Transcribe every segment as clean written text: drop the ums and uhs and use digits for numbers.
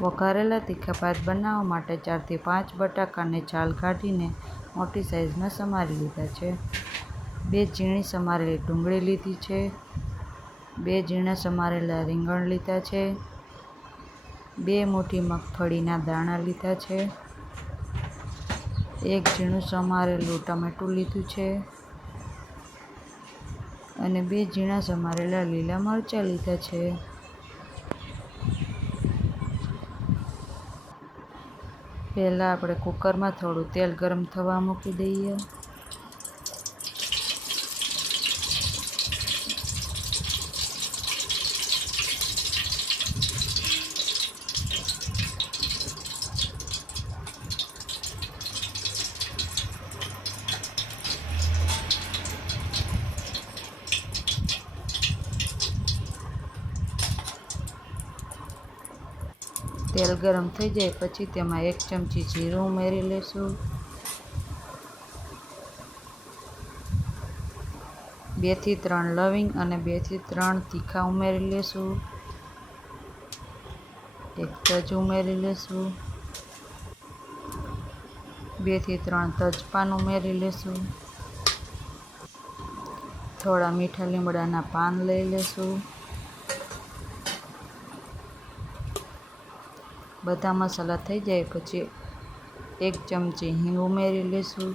વઘારેલા તીખા ભાત બનાવવા માટે 4 થી 5 બટાકાને છાલ કાઢીને મોટી સાઈઝમાં સમારી લીધા છે. 2 ઝીણી સમારેલી ડુંગળી લીધી છે. 2 ઝીણા સમારેલા રીંગણ લીધા છે. 2 મુઠ્ઠી મગફળીના દાણા લીધા છે. 1 ઝીણું સમારેલું ટમેટું લીધું છે અને 2 ઝીણા સમારેલા લીલા મરચાં લીધા છે. પહેલાં આપણે કુકરમાં થોડું તેલ ગરમ થવા મૂકી દઈએ. તેલ ગરમ થઈ જાય પછી તેમાં 1 ચમચી જીરું ઉમેરી લઈશું. 2 થી 3 લવિંગ અને 2 થી 3 તીખા ઉમેરી લઈશું. 1 તજ ઉમેરી લઈશું. 2 થી 3 તજપાન ઉમેરી લઈશું. થોડા મીઠા લીમડાના પાન લઈ લઈશું. બધા મસાલા થઈ જાય પછી 1 ચમચી હિંગ ઉમેરી લઈશું.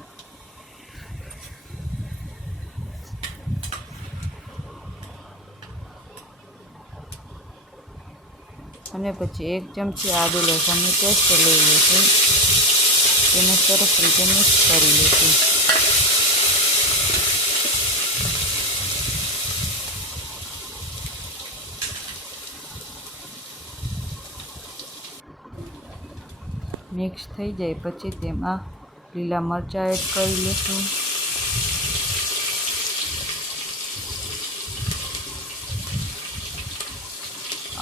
અને પછી 1 ચમચી આદુ લસણની પેસ્ટ લઈ લઈશું. તેને સરસ રીતે મિક્સ કરી લઈશું. મિક્સ થઈ જાય પછી તેમાં લીલા મરચાં એડ કરી લઈશું.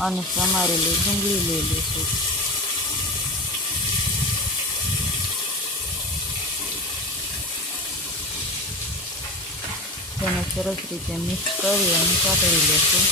અને સમારેલી ડુંગળી લઈ લઈશું. તેને સરસ રીતે મિક્સ કરી અને સાતળી લઈશું.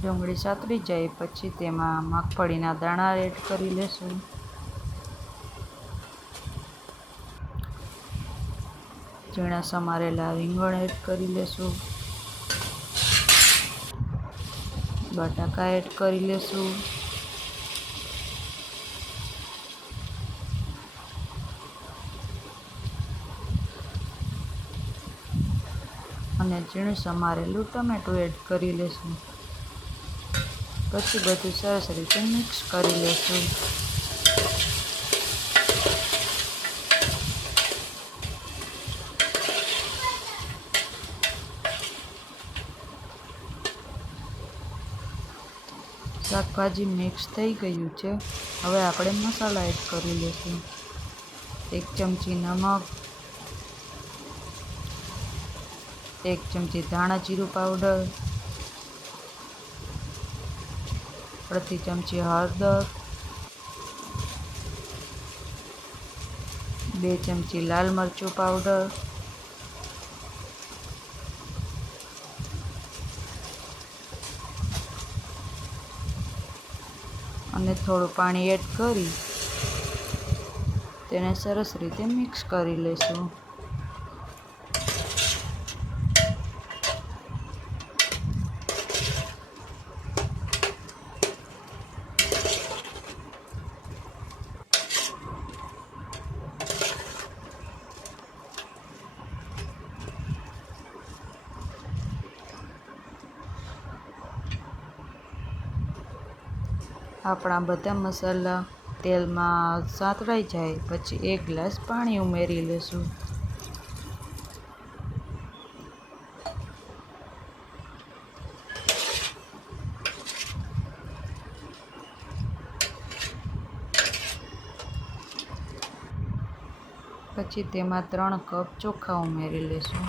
ડુંગળી સાતળી જાય પછી તેમાં મગફળીના દાણા એડ કરી લઈશું. ઝીણા સમારેલા રીંગણ એડ કરી લઈશું. બટાકા એડ કરી લઈશું. અને ઝીણું સમારેલું ટમેટું એડ કરી લઈશું. પછી બધું સરસ રીતે મિક્સ કરી લઈશું. શાકભાજી મિક્સ થઈ ગયું છે. હવે આપણે મસાલા એડ કરી લઈશું. 1 ચમચી નમક, 1 ચમચી ધાણા જીરું પાવડર, અડધી ચમચી હળદર, 2 ચમચી લાલ મરચું પાવડર, અને થોડું પાણી એડ કરી તેને સરસ રીતે મિક્સ કરી લઈશું. આપણા બધા મસાલા તેલમાં સાતળાઈ જાય પછી 1 ગ્લાસ પાણી ઉમેરી લઈશું. પછી તેમાં 3 કપ ચોખા ઉમેરી લઈશું.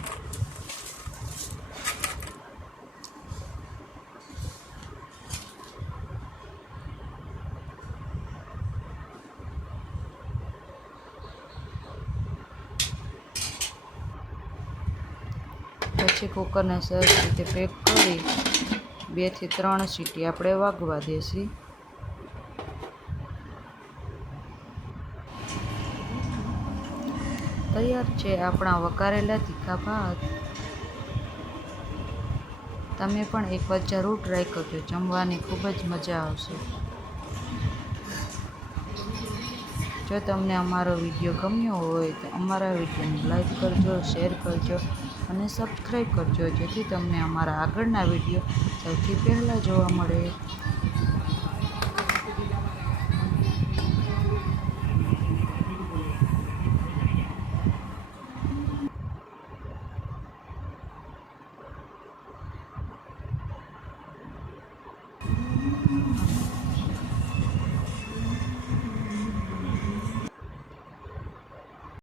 પછી કુકરને સરસ રીતે પેક કરી 2 થી 3 સીટી આપણે વાગવા દેશી. તૈયાર છે આપણા વઘારેલા તીખા ભાત. તમે પણ એકવાર જરૂર ટ્રાય કરજો, જમવાની ખૂબ જ મજા આવશે. જો તમને અમારો વિડીયો ગમ્યો હોય તો અમારા વિડીયોને લાઈક કરજો, શેર કરજો અને સબસ્ક્રાઈબ કરજો, જેથી તમને અમારા આગળના વિડીયો સૌથી પહેલાં જોવા મળે.